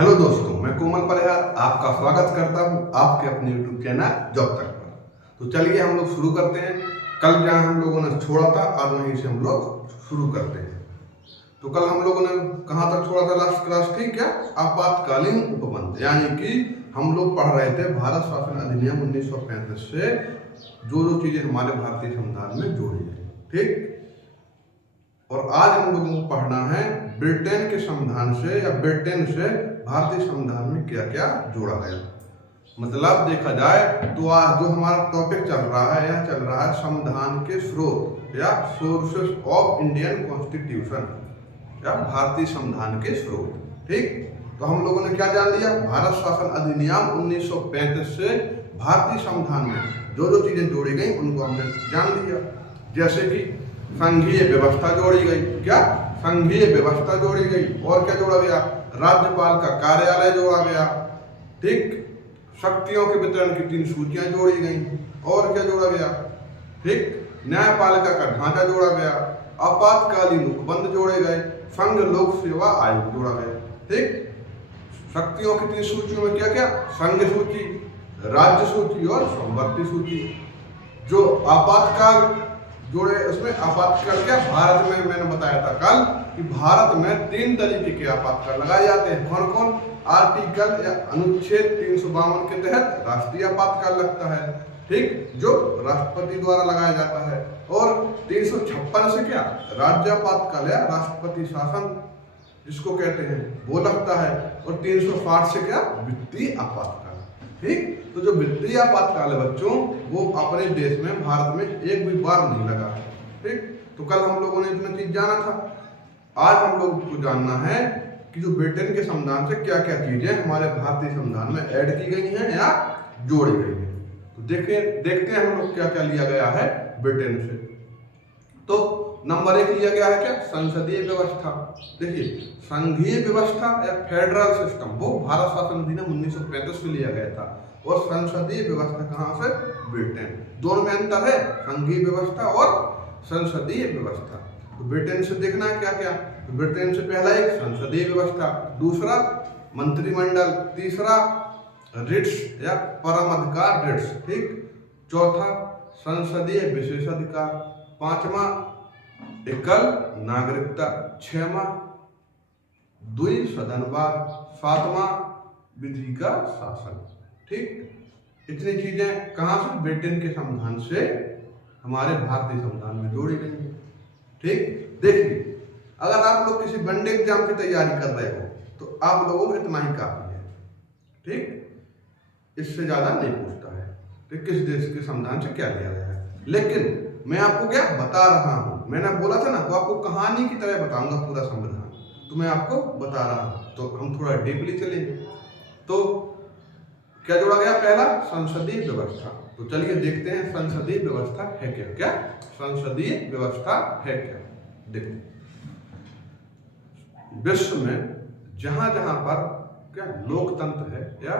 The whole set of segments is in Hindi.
हेलो दोस्तों, मैं कोमल परिहार आपका स्वागत करता हूं आपके अपने YouTube चैनल जॉब तक पर। तो चलिए हम लोग शुरू करते हैं। कल जहां हम लोगों ने छोड़ा था आज वहीं से हम लोग शुरू करते हैं। तो कल हम लोगों ने कहां तक छोड़ा था? लास्ट क्लास थी क्या? आपातकालीन उपबंध, यानी कि हम लोग पढ़ रहे थे भारत शासन अधिनियम 1935 से जो चीजें हमारे भारतीय संविधान में जोड़ी गई, ठीक। और आज हम लोगों को पढ़ना है ब्रिटेन के संविधान से या ब्रिटेन से भारतीय संविधान में क्या क्या जोड़ा गया। मतलब देखा जाए तो आज जो हमारा टॉपिक चल रहा है यह चल रहा है संविधान के स्रोत या सोर्सेस ऑफ इंडियन कॉन्स्टिट्यूशन या भारतीय संविधान के स्रोत, ठीक। तो हम लोगों ने क्या जान लिया? भारत शासन अधिनियम 1935 से भारतीय संविधान में जो चीजें जोड़ी गई उनको हमने जान लिया। जैसे कि संघीय व्यवस्था जोड़ी गई, क्या संघीय व्यवस्था जोड़ी गई, और क्या जोड़ा गया? राज्यपाल का कार्यालय जोड़ा गया, ठीक। शक्तियों के वितरण की 3 सूचियां जोड़ी गई, और क्या जोड़ा गया? ठीक। न्यायपालिका का ढांचा जोड़ा गया, आपातकालीन उपबंध जोड़े गए, संघ लोक सेवा आयोग जोड़ा गया, ठीक। शक्तियों की 3 सूचियों में क्या क्या? संघ सूची, राज्य सूची और संवर्ती सूची। जो आपातकाल जोड़े उसमें आपातकाल क्या? भारत में मैंने बताया था कल कि भारत में 3 तरीके के आपातकाल लगाए जाते हैं। कौन कौन? आर्टिकल या अनुच्छेद 352 के तहत राष्ट्रीय आपातकाल लगता है, ठीक, जो राष्ट्रपति द्वारा लगाया जाता है। और 356 से क्या? राज्य आपातकाल या राष्ट्रपति शासन जिसको कहते हैं वो लगता है। और 360 से क्या? वित्तीय आपातकाल, ठीक। तो जो वित्तीय आपातकाल है बच्चों वो अपने देश में भारत में एक भी बार नहीं लगा है, ठीक। तो कल हम लोगों ने इतना चीज जाना था। आज हम लोग को जानना है कि जो ब्रिटेन के संविधान से क्या क्या चीजें हमारे भारतीय संविधान में ऐड की गई हैं या जोड़ी गई हैं। तो देखते हैं हम लोग क्या क्या लिया गया है ब्रिटेन से। तो नंबर 1 लिया गया है क्या? संसदीय व्यवस्था। देखिए, संघीय व्यवस्था या फेडरल सिस्टम वो भारत शासन अधिनियम 1935 में लिया गया था, और संसदीय व्यवस्था कहां से? ब्रिटेन। दोनों में अंतर है, संघीय व्यवस्था और संसदीय व्यवस्था। तो ब्रिटेन से देखना है क्या क्या? तो ब्रिटेन से पहला एक संसदीय व्यवस्था, दूसरा मंत्रिमंडल, तीसरा रिट्स या परम अधिकार रिट्स, ठीक, चौथा संसदीय विशेषाधिकार, पांचवा एकल नागरिकता, छठवां द्विसदनवाद, सातवां विधि का शासन, ठीक। इतनी चीजें कहां से? ब्रिटेन के संविधान से हमारे भारतीय संविधान में जोड़ी गई है, ठीक। देखिए, अगर आप लोग किसी वनडे एग्जाम की तैयारी कर रहे हो तो आप लोगों को इतना ही काफी है, ठीक। इससे ज्यादा नहीं पूछता है कि किस देश के संविधान से क्या लिया गया है। लेकिन मैं आपको क्या बता रहा हूं, मैंने बोला था ना वो आपको कहानी की तरह बताऊंगा पूरा संविधान, तो मैं आपको बता रहा हूं। तो हम थोड़ा डीपली चलेंगे। तो क्या जोड़ा गया? पहला संसदीय व्यवस्था। तो चलिए देखते हैं संसदीय व्यवस्था है क्या। क्या संसदीय व्यवस्था है क्या? देखिए, विश्व में जहां जहां पर क्या लोकतंत्र है या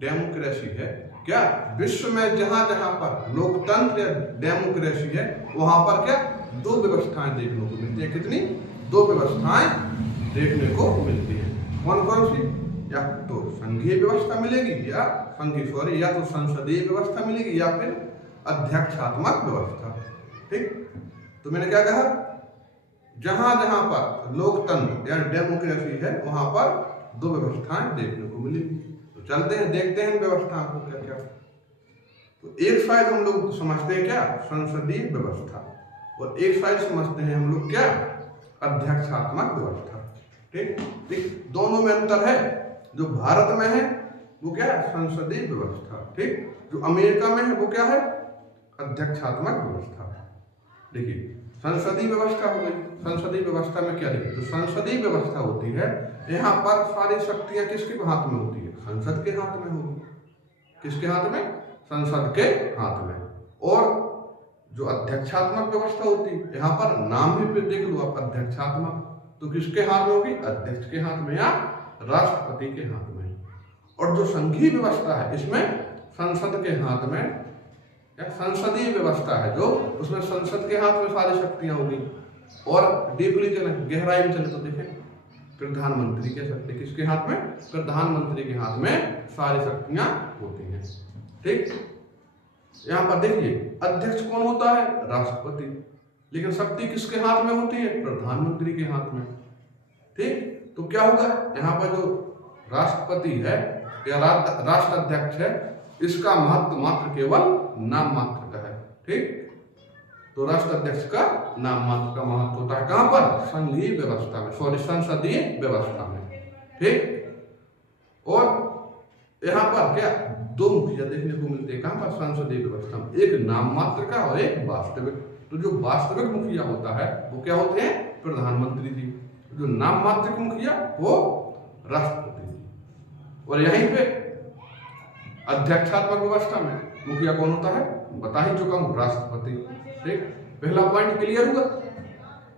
डेमोक्रेसी है, क्या विश्व में जहां जहां पर लोकतंत्र या डेमोक्रेसी है वहां पर क्या 2 व्यवस्थाएं देखने को मिलती है। कितनी? 2 व्यवस्थाएं देखने को मिलती है। कौन कौन सी? या तो संघीय व्यवस्था मिलेगी या या तो संसदीय व्यवस्था मिलेगी या फिर अध्यक्षात्मक व्यवस्था, ठीक। तो मैंने क्या कहा? जहां जहां पर लोकतंत्र या डेमोक्रेसी है वहां पर 2 व्यवस्थाएं देखने को मिलेगी। तो चलते हैं देखते हैं व्यवस्थाओं को क्या क्या। तो एक साइड हम लोग समझते हैं क्या? संसदीय व्यवस्था, और एक साइड समझते हैं हम लोग क्या? अध्यक्षात्मक व्यवस्था, ठीक। ठीक, दोनों में अंतर है। जो भारत में है वो क्या है? संसदीय व्यवस्था, ठीक। जो अमेरिका में है वो क्या है? अध्यक्षात्मक व्यवस्था। देखिए, संसदीय व्यवस्था हो गई। संसदीय व्यवस्था में क्या देखिए, जो संसदीय व्यवस्था होती है यहाँ पर सारी शक्तियां किसके हाथ में होती है? संसद के हाथ में होगी। किसके हाथ में? संसद के हाथ में। और जो अध्यक्षात्मक व्यवस्था होती है यहाँ पर नाम ही पे देख लो आप, अध्यक्षात्मक, तो किसके हाथ में होगी? अध्यक्ष के हाथ में या राष्ट्रपति के हाथ में। और जो संघीय व्यवस्था है इसमें संसद के हाथ में या संसदीय व्यवस्था है जो उसमें संसद के हाथ में सारी शक्तियां होगी। और डीपली चले, गहराई में चले तो देखें प्रधानमंत्री की शक्ति। किसके हाथ में? प्रधानमंत्री के हाथ में सारी शक्तियां होती हैं। ठीक, यहाँ पर देखिए अध्यक्ष कौन होता है? राष्ट्रपति। लेकिन शक्ति किसके हाथ में होती है? प्रधानमंत्री के हाथ में। ठीक, तो क्या होगा यहाँ पर जो राष्ट्रपति है या राष्ट्र अध्यक्ष है, इसका महत्व मात्र केवल नाम मात्र का है। ठीक, तो राष्ट्र अध्यक्ष का नाम मात्र का महत्व होता है कहां पर? संघीय व्यवस्था में, सॉरी संसदीय व्यवस्था में। ठीक, और यहाँ पर क्या दो मुखिया देखने को मिलते हैं कहां पर? संसदीय व्यवस्था में, एक नाम मात्र का और एक वास्तविक। तो जो वास्तविक मुखिया होता है वो क्या होते हैं? प्रधानमंत्री जी। जो नाम मात्र के मुखिया वो राष्ट्रपति जी। और यहीं पे अध्यक्षात्मक व्यवस्था में मुखिया कौन होता है? बता ही चुका हूं, राष्ट्रपति। ठीक, पहला पॉइंट क्लियर हुआ।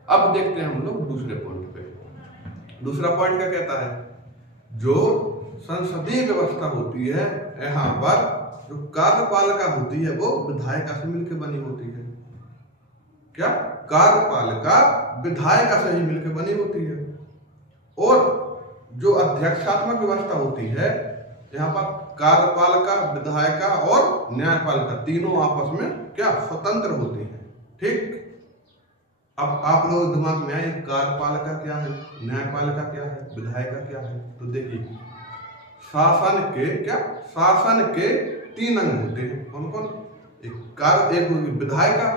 अब देखते हैं हम लोग दूसरे पॉइंट पे। दूसरा पॉइंट क्या कहता है? जो संसदीय व्यवस्था होती है, यहाँ पर जो कार्यपालिका होती है वो विधायिका से मिलकर बनी होती है। क्या? कार्यपालिका विधायिका से ही मिलकर बनी होती है। और जो अध्यक्षात्मक व्यवस्था होती है, यहाँ पर कार्यपालिका, विधायिका और न्यायपालिका तीनों आपस में क्या? स्वतंत्र होती है। ठीक, अब आप लोग दिमाग में आए कार्यपालिका क्या है, न्यायपालिका क्या है, विधायिका क्या है? तो देखिए शासन के क्या? शासन के 3 अंग होते हैं। कौन कौन? एक विधायिका,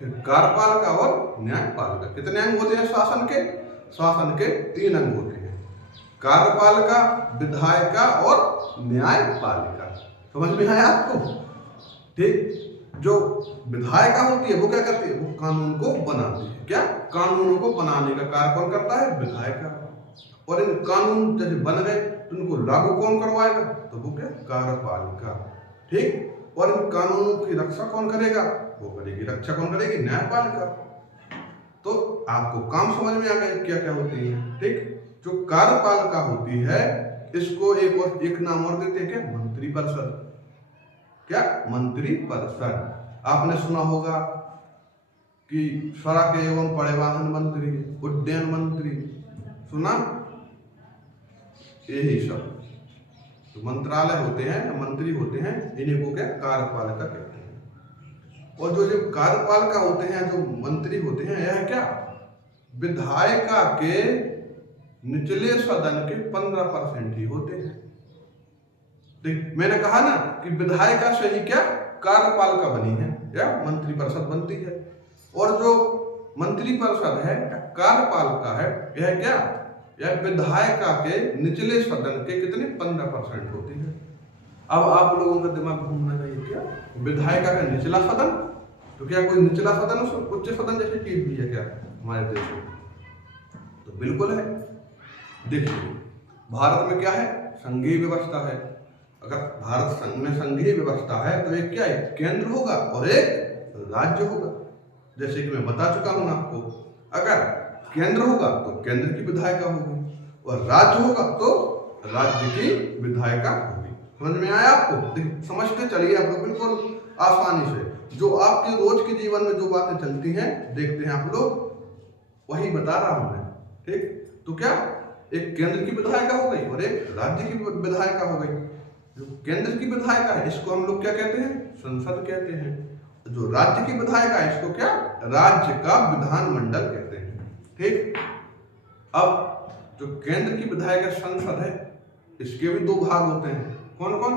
फिर कार्यपालिका और न्यायपालिका। कितने अंग होते हैं शासन के? शासन के 3 अंग होते हैं, कार्यपालिका, विधायिका और न्यायपालिका। समझ में आया आपको? ठीक, जो विधायिका होती है वो क्या करती है? वो कानून को बनाती है। क्या? कानूनों को बनाने का कार्य कौन करता है? विधायिका। और इन कानून जैसे बन गए तो उनको लागू कौन करवाएगा? तो वो क्या? कार्यपालिका। ठीक, और इन कानूनों की रक्षा कौन करेगा? वो करेगी, रक्षा कौन करेगी? न्यायपालिका। तो आपको काम समझ में आ गया क्या क्या होती है। ठीक, जो कार्यपालिका होती है इसको एक नाम और देते हैं, क्या? मंत्रिपरिषद। क्या? मंत्रिपरिषद। आपने सुना होगा कि सड़क एवं परिवहन मंत्री, उड्डयन मंत्री, सुना? यही सब तो मंत्रालय होते हैं, मंत्री होते हैं, इन्हीं को क्या? कार्यपालिका कहते हैं। और जो कार्यपालिका होते हैं, जो मंत्री होते हैं, यह क्या? विधायिका के निचले सदन के 15% ही होते हैं। देख, मैंने कहा ना कि विधायिका से ही क्या? कार्यपालिका बनी है या मंत्रिपरिषद बनती है। और जो मंत्रिपरिषद है या कार्यपालिका है, यह क्या? यह विधायिका के निचले सदन के कितने? 15% होती है। अब आप लोगों का दिमाग घूमना चाहिए, क्या विधायिका का निचला सदन? तो क्या कोई निचला सदन उच्च सदन जैसे चीज भी है क्या हमारे देश में? तो बिल्कुल है। देखिए भारत में क्या है? संघीय व्यवस्था है। अगर भारत में संघीय व्यवस्था है तो एक क्या है? केंद्र होगा और एक राज्य होगा। जैसे कि मैं बता चुका हूं आपको, अगर केंद्र होगा तो केंद्र की विधायिका होगी और राज्य होगा तो राज्य की विधायिका होगी। समझ में आया आपको? समझते चलिए आप लोग बिल्कुल आसानी से। जो आपके रोज के जीवन में जो बातें चलती हैं देखते हैं आप लोग, वही बता रहा हूं मैं। ठीक, तो क्या एक केंद्र की विधायिका हो गई और एक राज्य की विधायिका हो गई। जो केंद्र की विधायिका है इसको हम लोग क्या कहते हैं? संसद कहते हैं। जो राज्य की विधायिका है इसको क्या? राज्य का विधानमंडल कहते हैं। ठीक, अब जो केंद्र की विधायिका संसद है इसके भी 2 भाग होते हैं। कौन कौन?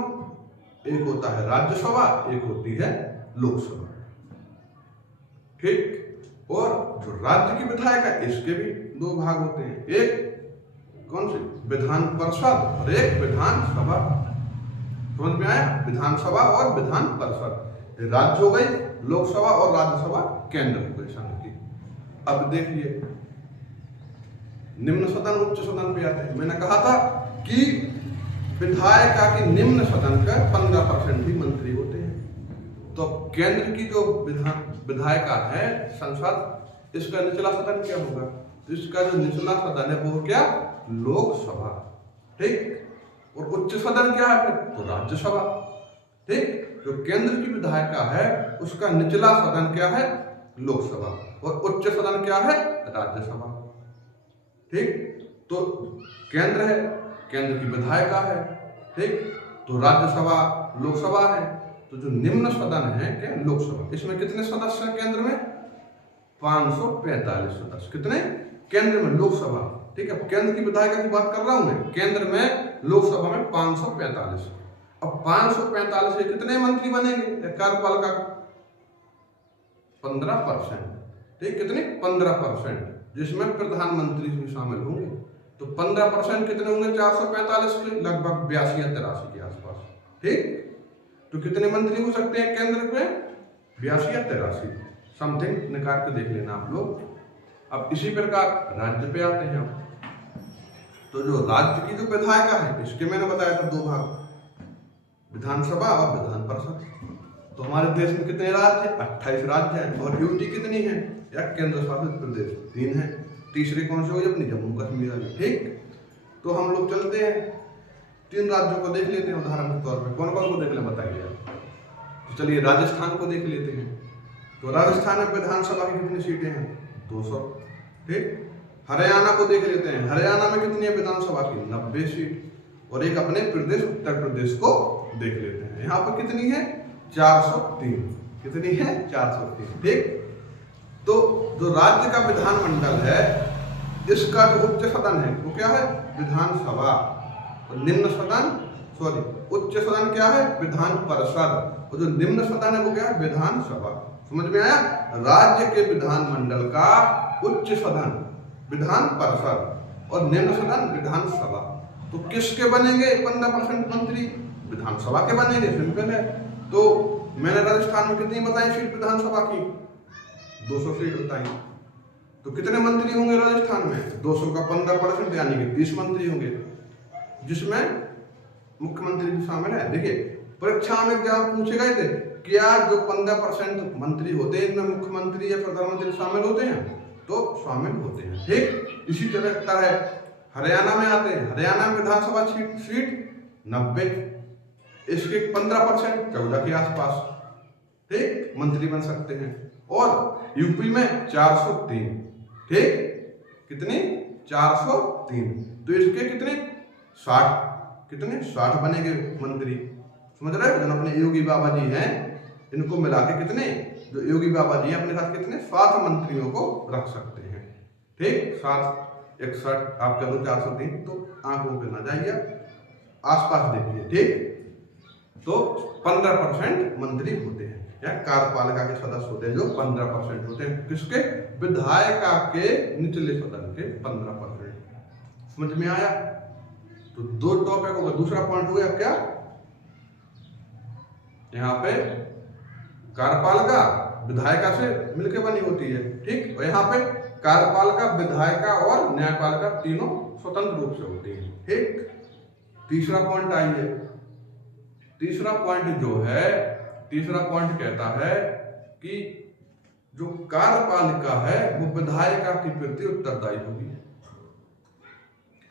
एक होता है राज्यसभा, एक होती है लोकसभा। ठीक, और जो राज्य की विधायिका इसके भी 2 भाग होते हैं, एक कौन से? विधान परिषद और एक विधानसभा। समझ में आया? विधानसभा और विधान परिषद राज्य हो गई, लोकसभा और राज्यसभा केंद्र हो गई संघ की। अब देखिए निम्न सदन उच्च सदन पे आते हैं। मैंने कहा था कि विधायिका की निम्न सदन का 15% ही मंत्री होते हैं। तो केंद्र की जो विधायिका है संसद, इसका निचला सदन क्या होगा? तो इसका जो निचला सदन है वो क्या? लोकसभा। ठीक, और उच्च सदन क्या है? तो राज्यसभा। ठीक, जो केंद्र की विधायिका है उसका निचला सदन क्या है? लोकसभा। और उच्च सदन क्या है? राज्यसभा। ठीक, तो केंद्र है, केंद्र की विधायिका है, ठीक। तो राज्यसभा लोकसभा है। तो जो निम्न सदन है क्या, लोकसभा, इसमें कितने सदस्य हैं केंद्र में? 545 सदस्य। कितने? केंद्र में, लोकसभा, ठीक है। केंद्र की विधायिका की बात कर रहा हूं मैं, केंद्र में लोकसभा में 545। अब 545 से कितने मंत्री बनेंगे कार्यपालिका? 15%, ठीक। कितने? 15%, जिसमें प्रधानमंत्री भी शामिल होंगे। तो 15% कितने होंगे 445 के? लगभग 82 या 83 के आसपास, ठीक। तो कितने मंत्री हो सकते हैं केंद्र में? 82 या 83 समथिंग, निकाल के देख लेना आप लोग। अब इसी प्रकार राज्य पे आते हैं हम। तो जो राज्य की जो विधायिका है, इसके मैंने बताया था 2 भाग, विधानसभा और विधान परिषद। तो हमारे देश में कितने राज्य हैं? 28 राज्य हैं। और यूटी कितनी है या केंद्र शासित प्रदेश? 3 है। तीसरे कौन से हो? अपनी जम्मू कश्मीर वाली, ठीक। तो हम लोग चलते हैं 3 राज्यों को देख लेते हैं उदाहरण के तौर पे। कौन कौन को देख लें बताइए आप? तो चलिए राजस्थान को देख लेते हैं। तो राजस्थान में विधानसभा की कितनी सीटें हैं? 200, ठीक। हरियाणा को देख लेते हैं। हरियाणा में कितनी है विधानसभा की? 90 सीट। और एक अपने प्रदेश उत्तर प्रदेश को देख लेते हैं। यहाँ पर कितनी है? 403। कितनी है? 403, ठीक। तो जो राज्य का विधानमंडल है, इसका जो उच्च सदन है वो क्या है? विधानसभा। और निम्न सदन, उच्च सदन क्या है? विधान परिषद। और जो निम्न सदन है वो क्या है? विधानसभा। समझ में आया? राज्य के विधानमंडल का उच्च सदन विधान परिषद और निम्न सदन विधानसभा। तो किसके बनेंगे 15% मंत्री? विधानसभा के बनेंगे, सिंपल है। तो मैंने राजस्थान में कितनी बताई सीट विधानसभा की? 200 सीट बताई। तो कितने मंत्री होंगे राजस्थान में? 200 का 15% यानी कि 30 मंत्री होंगे, जिसमें मुख्यमंत्री भी शामिल है। देखिए परीक्षा में एग्जाम पूछे गए थे, क्या जो 15% मंत्री होते हैं इनमें मुख्यमंत्री या प्रधानमंत्री शामिल होते हैं? तो शामिल होते हैं, ठीक। इसी तरह हरियाणा में आते हैं। हरियाणा में विधानसभा सीट 90, इसके 15% 14 के आसपास, ठीक, मंत्री बन सकते हैं। और यूपी में 403, ठीक। कितने? 403। तो इसके कितने? 60। कितने? 60 बनेंगे मंत्री। समझ रहे हो? अपने योगी बाबा जी हैं, इनको मिला के कितने, जो योगी बाबा जी हैं अपने साथ कितने 7 मंत्रियों को रख सकते हैं, ठीक। 7 61 आप कह दो 403, तो आंखों पे ना जाइए, आसपास देखिए, ठीक। तो 15% मंत्री होते हैं या कार्यपालिका के सदस्य होते हैं जो 15% होते हैं। किसके? विधायिका के निचले सदन के 15%। समझ में आया? तो 2 टॉपिक होगा। दूसरा पॉइंट हो गया क्या, यहाँ पे कार्यपालिका विधायिका से मिलकर बनी होती है, ठीक। और यहाँ पे कार्यपालिका, विधायिका और न्यायपालिका तीनों स्वतंत्र रूप से होती है, ठीक। तीसरा पॉइंट आइए। तीसरा पॉइंट जो है, तीसरा पॉइंट कहता है कि जो कार्यपालिका है वो विधायिका के प्रति उत्तरदायी होगी।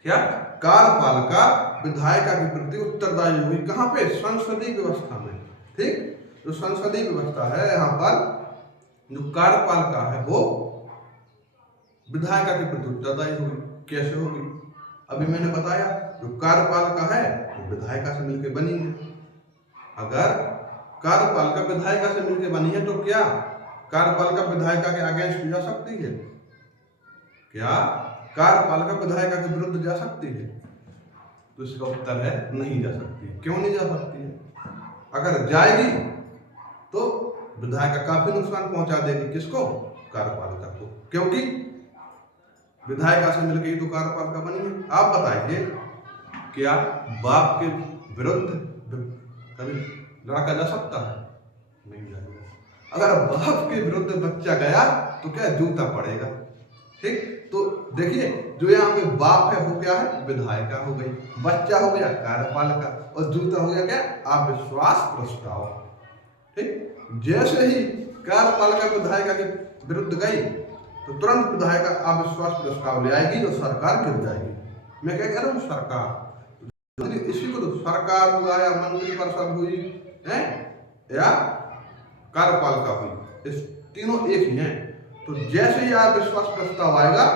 क्या? कार्यपालिका विधायिका के प्रति उत्तरदायी होगी। कहां पे? संसदीय व्यवस्था में, ठीक। जो संसदीय व्यवस्था है यहाँ पर जो कार्यपालिका है वो विधायिका के प्रति उत्तरदायी होगी। कैसे होगी? अभी मैंने बताया जो कार्यपालिका है वो विधायिका से मिलकर बनी है। अगर कार्यपालिका विधायिका से मिलकर बनी है तो क्या कार्यपालिका विधायिका के अगेंस्ट जा सकती है? क्या कार्यपालिका विधायिका के विरुद्ध जा सकती है? तो इसका उत्तर है नहीं जा सकती। क्यों नहीं जा सकती है? अगर जाएगी तो विधायिका काफी नुकसान पहुंचा देगी। किसको? कार्यपालिका को, क्योंकि विधायिका से मिलकर ही तो कार्यपालिका बनी है। आप बताइए क्या बाप के विरुद्ध कभी लड़का जा सकता है? नहीं जाएगा। अगर बाप के विरुद्ध बच्चा गया तो क्या जूता पड़ेगा, ठीक। तो देखिए जो यहाँ पे बाप है वो क्या है? विधायिका हो गई, बच्चा हो गया कार्यपालिका, और जूता हो गया क्या? अविश्वास प्रस्ताव, ठीक। जैसे ही कार्यपालिका विधायिका के विरुद्ध गई तो तुरंत विधायिका अविश्वास प्रस्ताव ले आएगी और सरकार गिर जाएगी। मैं क्या कह रहा हूँ? सरकार, इसी को तो सरकार हुआ या मंत्री परिषद हुई है या कार्यपालिका हुई, इस तीनों एक ही हैं। तो जैसे ही अविश्वास प्रस्ताव आएगा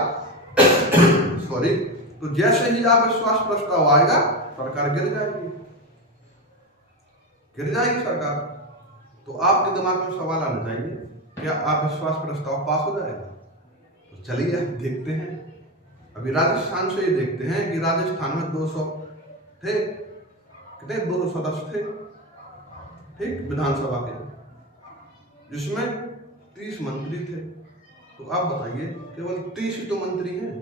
सॉरी, तो जैसे ही अविश्वास प्रस्ताव आएगा सरकार गिर जाएगी सरकार। तो आपके दिमाग में सवाल आना चाहिए, क्या अविश्वास प्रस्ताव पास हो जाएगा? तो चलिए देखते हैं। अभी राजस्थान से ही देखते हैं कि राजस्थान में 200 थे, कितने 200 सदस्य थे, ठीक, विधानसभा के, जिसमें 30 मंत्री थे। तो आप बताइए, केवल 30 ही तो मंत्री हैं।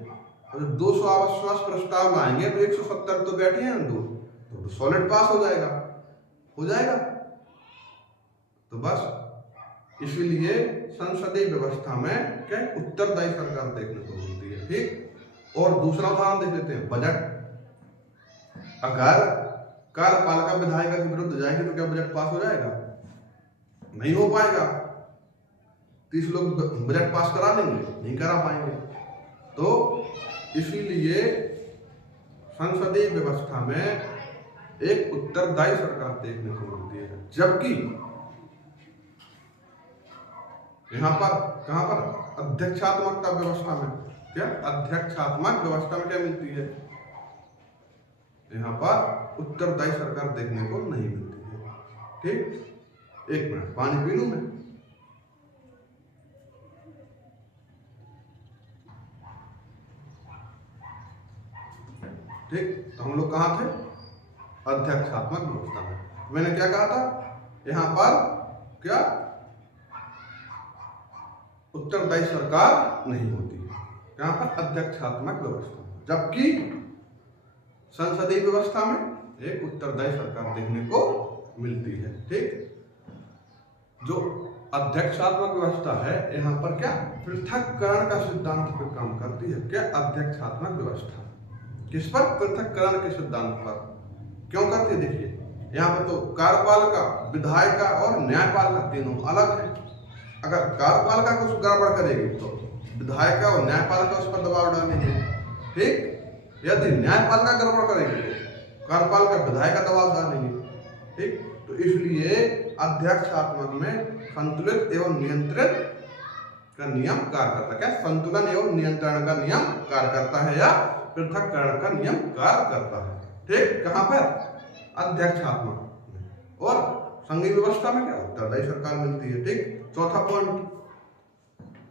अगर 200 अविश्वास प्रस्ताव लाएंगे तो 170 तो बैठे हैं, तो सॉलिड पास हो जाएगा। तो बस इसीलिए संसदीय व्यवस्था में क्या उत्तरदायी सरकार देखने को मिलती है, ठीक। और दूसरा उदाहरण देख लेते हैं, बजट। अगर कार्यपालिका विधायिका के विरुद्ध जाएगी तो क्या बजट पास हो जाएगा? नहीं हो पाएगा। 30 लोग बजट पास करा देंगे? नहीं करा पाएंगे। तो इसीलिए संसदीय व्यवस्था में एक उत्तरदायी सरकार देखने को मिलती है, जबकि यहाँ पर कहां पर अध्यक्षात्मक व्यवस्था में क्या अध्यक्षात्मक व्यवस्था में क्या मिलती है? यहाँ पर उत्तरदायी सरकार देखने को नहीं मिलती है, ठीक। 1 मिनट पानी पी लूं मैं। ठीक, तो हम लोग कहाँ थे? अध्यक्षात्मक व्यवस्था में। मैंने क्या कहा था? यहाँ पर क्या उत्तरदायी सरकार नहीं होती है, यहाँ पर अध्यक्षात्मक व्यवस्था, जबकि संसदीय व्यवस्था में एक उत्तरदायी सरकार देखने को मिलती है, ठीक। जो अध्यक्षात्मक व्यवस्था है, यहाँ पर क्या पृथक्करण का सिद्धांत पर काम करती है। क्या अध्यक्षात्मक व्यवस्था किस पर? पृथक्करण के सिद्धांत पर। क्यों करती है? देखिए, यहाँ पर तो कार्यपालिका, विधायिका और न्यायपालिका तीनों अलग है। अगर कार्यपालिका कुछ गड़बड़ करेगी तो विधायिका और न्यायपालिका उस पर दबाव डालेंगे, ठीक। यदि न्यायपालिका गड़बड़ करेगी तो कार्यपालिका विधायिका दबाव डालेंगे, ठीक। तो इसलिए अध्यक्षात्मक में संतुलित एवं नियंत्रित का नियम कार्य करता है। क्या संतुलन एवं नियंत्रण का नियम कार्य करता है या पृथक्करण का नियम कार्य करता है, ठीक। कहां पर? अध्यक्षात्मक। और संघीय व्यवस्था में क्या उत्तरदायी सरकार मिलती है, ठीक। चौथा पॉइंट,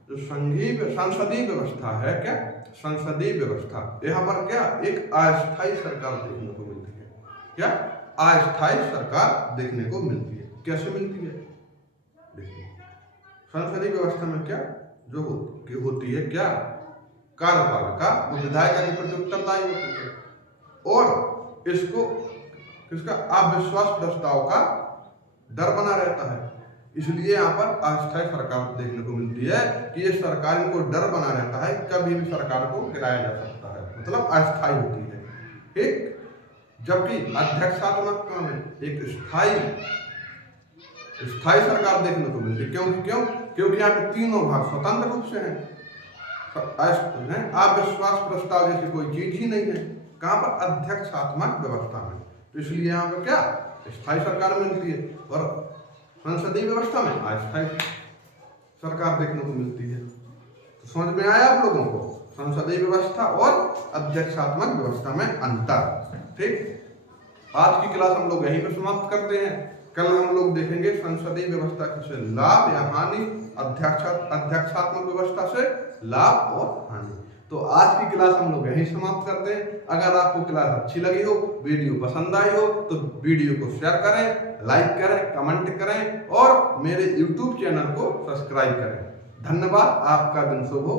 जो संसदीय व्यवस्था है, क्या संसदीय व्यवस्था, यहाँ पर क्या एक अस्थायी सरकार देखने को मिलती है। क्या अस्थायी सरकार देखने को मिलती है? कैसे मिलती है? देखिए, संसदीय व्यवस्था में क्या जो होती है, क्या कार्यपालिका वो विधायिका के प्रति उत्तरदायी होती है, और इसको किसका अविश्वास प्रस्ताव का डर बना रहता है। इसलिए यहाँ पर अस्थायी सरकार देखने को मिलती है कि ये सरकार इनको डर बना रहता है, कभी भी सरकार को गिराया जा सकता है, मतलब अस्थायी होती है, ठीक। जबकि अध्यक्षात्मक में एक स्थायी सरकार देखने को मिलती है। क्योंकि यहाँ पे तीनों भाग स्वतंत्र रूप से हैं। अविश्वास प्रस्ताव जैसी कोई चीज ही नहीं है कहाँ पर? अध्यक्षात्मक व्यवस्था में। तो इसलिए यहाँ पर क्या स्थायी सरकार मिलती है, और संसदीय व्यवस्था में अस्थायी सरकार देखने को मिलती है। तो समझ में आया आप लोगों को संसदीय व्यवस्था और अध्यक्षात्मक व्यवस्था में अंतर, ठीक। आज की क्लास हम लोग यहीं पर समाप्त करते हैं। कल हम लोग देखेंगे संसदीय व्यवस्था से लाभ या हानि, अध्यक्षात्मक व्यवस्था से लाभ और हानि। तो आज की क्लास हम लोग यहीं समाप्त करते हैं। अगर आपको क्लास अच्छी लगी हो, वीडियो पसंद आई हो, तो वीडियो को शेयर करें, लाइक करें, कमेंट करें और मेरे YouTube चैनल को सब्सक्राइब करें। धन्यवाद। आपका दिन शुभ हो।